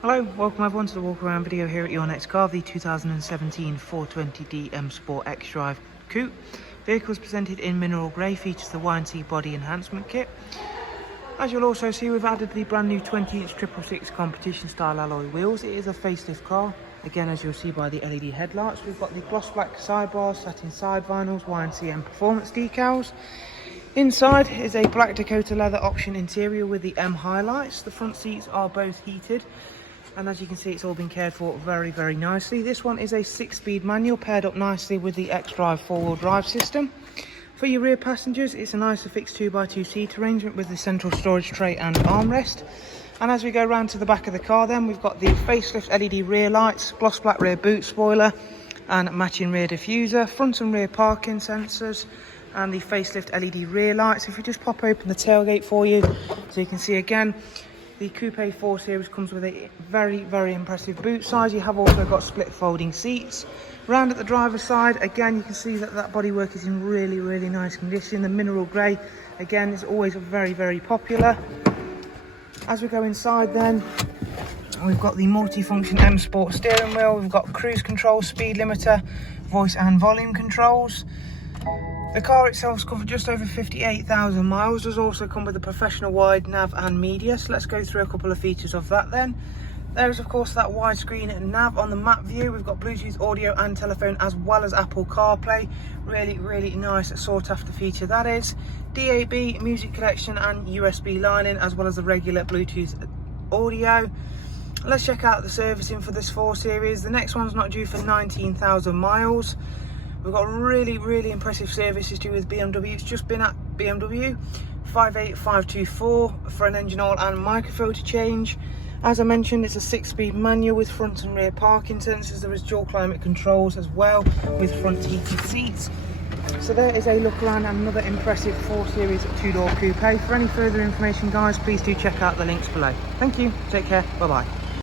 Hello, welcome everyone to the walk around video here at your next car, the 2017 420D M Sport X-Drive Coupe. Vehicle is presented in mineral grey, features the Y&C body enhancement kit. As you'll also see, we've added the brand new 20-inch 666 competition style alloy wheels. It is a facelift car. Again, as you'll see by the LED headlights, we've got the gloss black sidebars, satin side vinyls, Y&C and performance decals. Inside is a black Dakota leather option interior with the M highlights. The front seats are both heated, and as you can see, it's all been cared for very, very nicely. This one is a 6-speed manual paired up nicely with the X-Drive 4-wheel drive system. For your rear passengers, it's a nice fixed 2x2 seat arrangement with the central storage tray and armrest. And as we go round to the back of the car then, we've got the facelift LED rear lights, gloss black rear boot spoiler and matching rear diffuser, front and rear parking sensors, and the facelift LED rear lights. If we just pop open the tailgate for you, so you can see again, the Coupe 4 Series comes with a very, very impressive boot size. You have also got split folding seats. Round at the driver's side, again, you can see that that bodywork is in really, really nice condition. The mineral grey, again, is always very, very popular. As we go inside then, we've got the multi-function M Sport steering wheel. We've got cruise control, speed limiter, voice and volume controls. The car itself's covered just over 58,000 miles. Does also come with a professional wide nav and media. So let's go through a couple of features of that then. There is of course that widescreen nav on the map view. We've got Bluetooth audio and telephone as well as Apple CarPlay. Really, really nice sought after feature that is. DAB, music collection and USB line-in as well as the regular Bluetooth audio. Let's check out the servicing for this 4 Series. The next one's not due for 19,000 miles. We've got really, really impressive service history with BMW. It's just been at BMW 58524 for an engine oil and microfilter change. As I mentioned, it's a 6-speed manual with front and rear parking sensors. There is dual climate controls as well with front heated seats. So there is a look around and another impressive 4 Series 2-door coupe. For any further information, guys, please do check out the links below. Thank you, take care, bye bye.